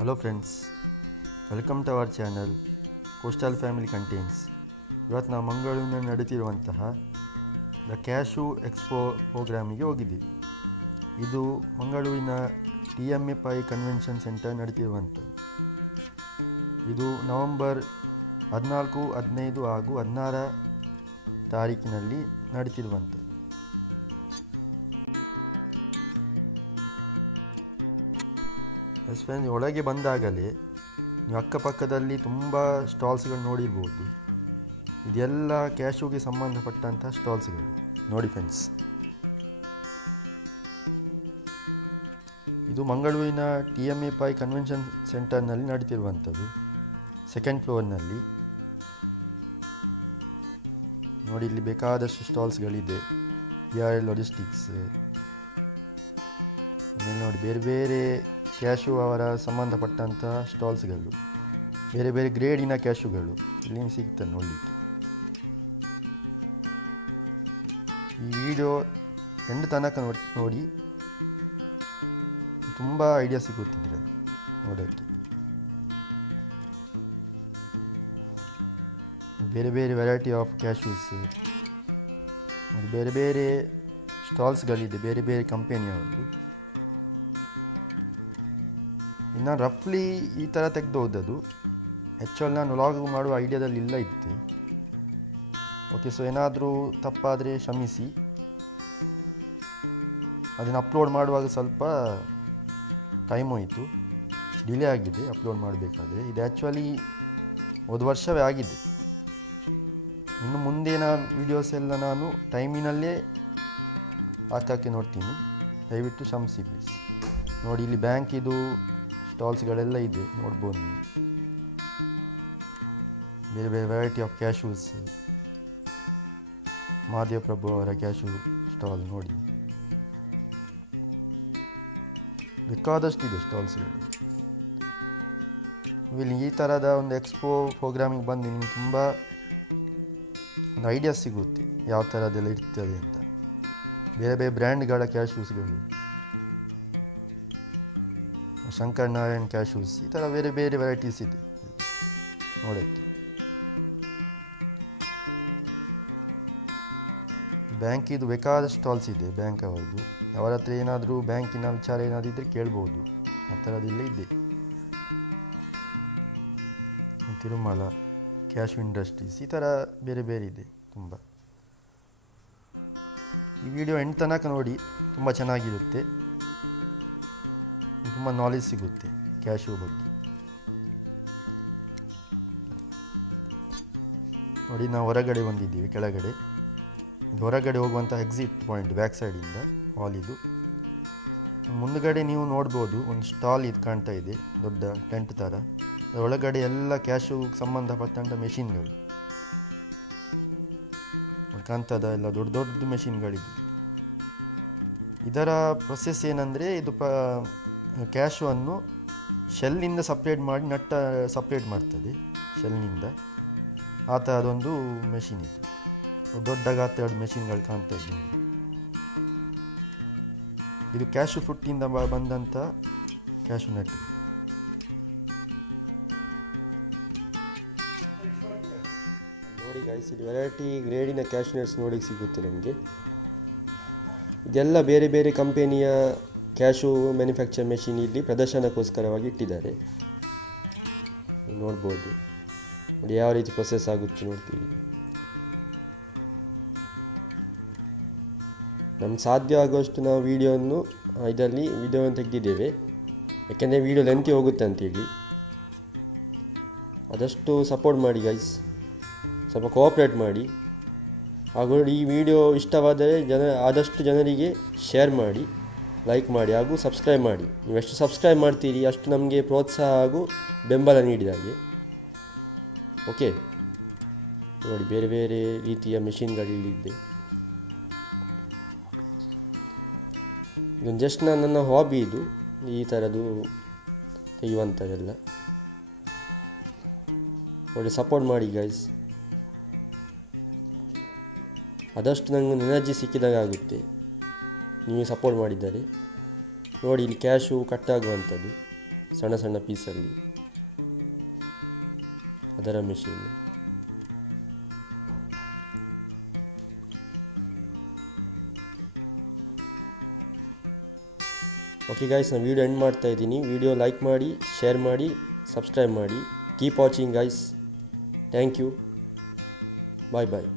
Hello friends, welcome to our channel coastal family contents. ಇವತ್ತು ನಾವು ಮಂಗಳೂರಿನಲ್ಲಿ ನಡೀತಿರುವಂತಹ ದ ಕ್ಯಾಶು ಎಕ್ಸ್ಪೋ ಪ್ರೋಗ್ರಾಮಿಗೆ ಹೋಗಿದ್ದೀವಿ. ಇದು ಮಂಗಳೂರಿನ TMA ಕನ್ವೆನ್ಷನ್ ಸೆಂಟರ್ ನಡೀತಿರುವಂಥದ್ದು. ಇದು ನವೆಂಬರ್ 14, 15 ಹಾಗೂ 16 ತಾರೀಕಿನಲ್ಲಿ ನಡೀತಿರುವಂಥದ್ದು. ಎಸ್ ಫ್ರೆಂಡ್ಸ್, ಒಳಗೆ ಬಂದಾಗಲೇ ನೀವು ಅಕ್ಕಪಕ್ಕದಲ್ಲಿ ತುಂಬ ಸ್ಟಾಲ್ಸ್ಗಳು ನೋಡಿರ್ಬೋದು. ಇದೆಲ್ಲ ಕ್ಯಾಶುಗೆ ಸಂಬಂಧಪಟ್ಟಂಥ ಸ್ಟಾಲ್ಸ್ಗಳು ನೋಡಿ ಫ್ರೆಂಡ್ಸ್. ಇದು ಮಂಗಳೂರಿನ TMA ಕನ್ವೆನ್ಷನ್ ಸೆಂಟರ್ನಲ್ಲಿ ನಡೀತಿರುವಂಥದ್ದು, ಸೆಕೆಂಡ್ ಫ್ಲೋರ್ನಲ್ಲಿ. ನೋಡಿ, ಇಲ್ಲಿ ಬೇಕಾದಷ್ಟು ಸ್ಟಾಲ್ಸ್ಗಳಿದೆ. BRL ಲಾಜಿಸ್ಟಿಕ್ಸ್, ಆಮೇಲೆ ನೋಡಿ ಬೇರೆ ಬೇರೆ ಕ್ಯಾಶು ಅವರ ಸಂಬಂಧಪಟ್ಟಂಥ ಸ್ಟಾಲ್ಸ್ಗಳು, ಬೇರೆ ಬೇರೆ ಗ್ರೇಡಿನ ಕ್ಯಾಶುಗಳು ಇಲ್ಲಿ ಸಿಗ್ತದೆ ನೋಡಲಿಕ್ಕೆ. ಈ ವಿಡಿಯೋ ಎಂಡ್ ತನಕ ನೋಡಿ, ತುಂಬ ಐಡಿಯಾ ಸಿಗುತ್ತಿದ್ರೆ ನೋಡೋಕ್ಕೆ. ಬೇರೆ ಬೇರೆ ವೆರೈಟಿ ಆಫ್ ಕ್ಯಾಶೂಸ್, ಬೇರೆ ಬೇರೆ ಸ್ಟಾಲ್ಸ್ಗಳಿದೆ, ಬೇರೆ ಬೇರೆ ಕಂಪೆನಿಯವ್ರದ್ದು. ಇನ್ನು ರಫ್ಲಿ ಈ ಥರ ತೆಗೆದು ಹೋದದ್ದು. ಆ್ಯಕ್ಚುಲಿ ನಾನು ವ್ಲಾಗ್ ಮಾಡುವ ಐಡಿಯಾದಲ್ಲಿ ಇಲ್ಲ ಇತ್ತು. ಓಕೆ, ಸೊ ಏನಾದರೂ ತಪ್ಪಾದರೆ ಕ್ಷಮಿಸಿ. ಅದನ್ನು ಅಪ್ಲೋಡ್ ಮಾಡುವಾಗ ಸ್ವಲ್ಪ ಟೈಮ್ ಹೋಯಿತು, ಡಿಲೇ ಆಗಿದೆ ಅಪ್ಲೋಡ್ ಮಾಡಬೇಕಾದ್ರೆ. ಇದು ಆ್ಯಕ್ಚುಲಿ ಹೋದ ವರ್ಷವೇ ಆಗಿದೆ. ಇನ್ನು ಮುಂದಿನ ವೀಡಿಯೋಸ್ ಎಲ್ಲ ನಾನು ಟೈಮಿನಲ್ಲೇ ಹಾಕೋಕ್ಕೆ ನೋಡ್ತೀನಿ, ದಯವಿಟ್ಟು ಕ್ಷಮಿಸಿ ಪ್ಲೀಸ್. ನೋಡಿ, ಇಲ್ಲಿ ಬ್ಯಾಂಕ್ ಇದು ಸ್ಟಾಲ್ಸ್ಗಳೆಲ್ಲ ಇದೆ, ನೋಡ್ಬೋದು ನೀವು. ಬೇರೆ ಬೇರೆ ವೆರೈಟಿ ಆಫ್ ಕ್ಯಾಶೂಸ್, ಮಹಾದೇವ ಪ್ರಭು ಅವರ ಕ್ಯಾಶು ಸ್ಟಾಲ್ ನೋಡಿ, ಬೇಕಾದಷ್ಟಿದೆ ಸ್ಟಾಲ್ಸ್ಗಳು. ಇಲ್ಲಿ ಈ ಥರದ ಒಂದು ಎಕ್ಸ್ಪೋ ಪ್ರೋಗ್ರಾಮಿಗೆ ಬಂದು ನಿಮ್ಗೆ ತುಂಬ ಒಂದು ಐಡಿಯಾ ಸಿಗುತ್ತೆ ಯಾವ ಥರದ್ದೆಲ್ಲ ಇರ್ತದೆ ಅಂತ. ಬೇರೆ ಬೇರೆ ಬ್ರ್ಯಾಂಡ್ಗಳ ಕ್ಯಾಶೂಸ್ಗಳು, ಶಂಕರ್ ನಾರಾಯಣ್ ಕ್ಯಾಶೂಸ್, ಈ ಥರ ಬೇರೆ ಬೇರೆ ವೆರೈಟೀಸ್ ಇದೆ ನೋಡೋಕ್ಕೆ. ಬ್ಯಾಂಕ್ ಇದು ಬೇಕಾದಷ್ಟು ಸ್ಟಾಲ್ಸ್ ಇದೆ ಬ್ಯಾಂಕ್ ಅವರದ್ದು. ಅವರ ಹತ್ರ ಏನಾದರೂ ಬ್ಯಾಂಕಿನ ವಿಚಾರ ಏನಾದರೂ ಇದ್ದರೆ ಕೇಳ್ಬೋದು, ಆ ಥರದ್ದೆಲ್ಲ ಇದೆ. ತಿರುಮಲ ಕ್ಯಾಶು ಇಂಡಸ್ಟ್ರೀಸ್, ಈ ಥರ ಬೇರೆ ಬೇರೆ ಇದೆ ತುಂಬ. ಈ ವಿಡಿಯೋ ಎಂಡ್ ತನಕ ನೋಡಿ, ತುಂಬ ಚೆನ್ನಾಗಿರುತ್ತೆ, ತುಂಬ ನಾಲೆಜ್ ಸಿಗುತ್ತೆ ಕ್ಯಾಶು ಬಗ್ಗೆ. ನೋಡಿ, ನಾವು ಹೊರಗಡೆ ಬಂದಿದ್ದೀವಿ, ಕೆಳಗಡೆ. ಇದು ಹೊರಗಡೆ ಹೋಗುವಂಥ ಎಕ್ಸಿಟ್ ಪಾಯಿಂಟ್, ಬ್ಯಾಕ್ ಸೈಡಿಂದ ಹಾಲ್ ಇದು. ಮುಂದುಗಡೆ ನೀವು ನೋಡ್ಬೋದು ಒಂದು ಸ್ಟಾಲ್ ಇದು ಕಾಣ್ತಾ ಇದೆ, ದೊಡ್ಡ ಟೆಂಟ್ ಥರ. ಒಳಗಡೆ ಎಲ್ಲ ಕ್ಯಾಶು ಸಂಬಂಧಪಟ್ಟಂಥ ಮೆಷಿನ್ಗಳು ಕಾಣ್ತದ, ಎಲ್ಲ ದೊಡ್ಡ ದೊಡ್ಡ ಮೆಷಿನ್ಗಳಿದೆ. ಇದರ ಪ್ರೊಸೆಸ್ ಏನಂದರೆ, ಇದು ಕ್ಯಾಶುವನ್ನು ಶೆಲ್ನಿಂದ ಸಪ್ರೇಟ್ ಮಾಡಿ ನಟ್ಟ ಸಪ್ರೇಟ್ ಮಾಡ್ತದೆ ಶೆಲ್ನಿಂದ. ಆ ಥರದೊಂದು ಮೆಷಿನ್ ಇದು, ದೊಡ್ಡ ಗಾತ್ರದ ಮೆಷಿನ್ಗಳು ಕಾಣ್ತಾ ಇದ್ದೀವಿ. ಇದು ಕ್ಯಾಶು ಫ್ರೂಟಿಂದ ಬಂದಂಥ ಕ್ಯಾಶು ನಟ್. ನೋಡಿ ಗೈಸ್, ಇದು ವೆರೈಟಿ ಗ್ರೇಡಿನ ಕ್ಯಾಶು ನಟ್ಸ್ ನೋಡಿಗೆ ಸಿಗುತ್ತೆ ನಮಗೆ. ಇದೆಲ್ಲ ಬೇರೆ ಬೇರೆ ಕಂಪೆನಿಯ ಕ್ಯಾಶು ಮ್ಯಾನುಫ್ಯಾಕ್ಚರ್ ಮೆಷಿನ್ ಇಲ್ಲಿ ಪ್ರದರ್ಶನಕ್ಕೋಸ್ಕರವಾಗಿ ಇಟ್ಟಿದ್ದಾರೆ, ನೋಡ್ಬೋದು. ನೋಡಿ ಯಾವ ರೀತಿ ಪ್ರೊಸೆಸ್ ಆಗುತ್ತೆ ನೋಡ್ತೀವಿ. ನಮ್ಗೆ ಸಾಧ್ಯ ಆಗುವಷ್ಟು ನಾವು ವಿಡಿಯೋವನ್ನು ತೆಗೆದಿದ್ದೇವೆ, ಯಾಕೆಂದರೆ ವಿಡಿಯೋ ಲೆಂತಿ ಹೋಗುತ್ತೆ ಅಂತೇಳಿ. ಆದಷ್ಟು ಸಪೋರ್ಟ್ ಮಾಡಿ ಗೈಸ್, ಸ್ವಲ್ಪ ಕೋಆಪ್ರೇಟ್ ಮಾಡಿ. ಹಾಗೂ ಈ ವಿಡಿಯೋ ಇಷ್ಟವಾದರೆ ಆದಷ್ಟು ಜನರಿಗೆ ಶೇರ್ ಮಾಡಿ, ಲೈಕ್ ಮಾಡಿ ಹಾಗೂ ಸಬ್ಸ್ಕ್ರೈಬ್ ಮಾಡಿ. ನೀವು ಎಷ್ಟು ಸಬ್ಸ್ಕ್ರೈಬ್ ಮಾಡ್ತೀರಿ ಅಷ್ಟು ನಮಗೆ ಪ್ರೋತ್ಸಾಹ ಹಾಗೂ ಬೆಂಬಲ ನೀಡಿದಾಗೆ. ಓಕೆ, ನೋಡಿ ಬೇರೆ ಬೇರೆ ರೀತಿಯ ಮೆಷಿನ್ಗಳಿಲ್ಲಿದೆ. ಇದೊಂದು ಜಸ್ಟ್ ನನ್ನ ಹಾಬಿ, ಇದು ಈ ಥರದ್ದು ತೆಗೆಯುವಂಥದ್ದೆಲ್ಲ. ನೋಡಿ, ಸಪೋರ್ಟ್ ಮಾಡಿ ಗೈಸ್. ಆದಷ್ಟು ನನಗೊಂದು ಎನರ್ಜಿ ಸಿಕ್ಕಿದಾಗ ಆಗುತ್ತೆ ನೀವು ಸಪೋರ್ಟ್ ಮಾಡಿದ್ದಾರೆ. ನೋಡಿ, ಇಲ್ಲಿ ಕ್ಯಾಶು ಕಟ್ಟಾಗುವಂಥದ್ದು. ಸಣ್ಣ ಸಣ್ಣ ಪೀಸಲ್ಲಿ ಅದರ ಮೆಷಿನ್. ಓಕೆ ಗೈಸ್, ನಾನು ವೀಡಿಯೋ ಎಂಡ್ ಮಾಡ್ತಾ ಇದ್ದೀನಿ. ವೀಡಿಯೋ ಲೈಕ್ ಮಾಡಿ, ಶೇರ್ ಮಾಡಿ, ಸಬ್ಸ್ಕ್ರೈಬ್ ಮಾಡಿ. Keep watching guys. Thank you. Bye bye.